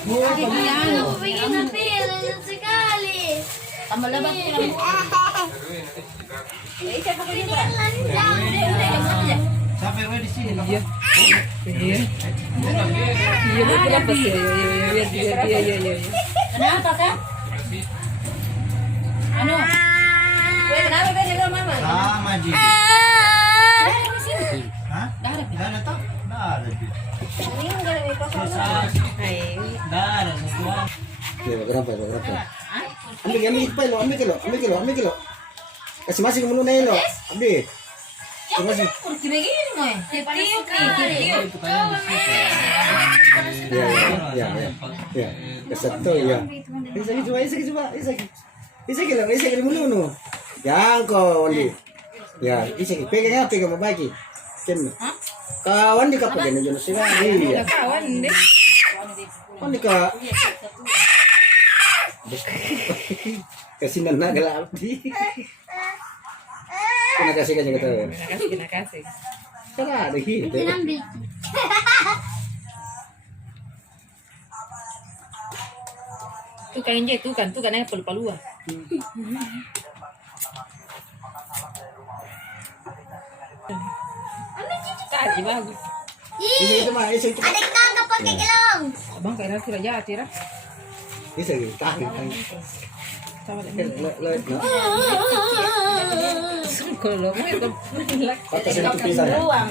Aku pengen napilan sekali. Tambah lebat kita bu. Siapa punya Pak? Udah. Sampai di sini. Iya. Iya. Iya berapa sih? Iya. Kenapa kan? Anu. Kenapa kan jaga mama? Sama Ji. Hah? Dah ada. Dah ada toh? Dah ada Ji. Ini enggak ada mikrofon. Dah ada semua. Berapa? Ambil kilo. Kasih masih mulu nih lo. Ambil. Yang masih kurang begini moy. Tiup nih. Ya. Kesatu ya. Isa kilo mulu no. Yang kau Wandi. Ya, pegang bagi. Ken. Kawan di kapal kan jono sih. Iya. Kawan deh. Wandi ka. Kasih nana gelap di. Kena kasih kan kata. Kena kasih. Salah ada gitu. Ambil. Tuh kan injek tuh kan yang palu-palu ah. Kaji bagus. Itu mah, itu. Adik tangkap pakai gelong. Abang kayak rasa raja tira. Bisa gitu. Tahan. Sama Lo. kalau lo Atas itu pisah.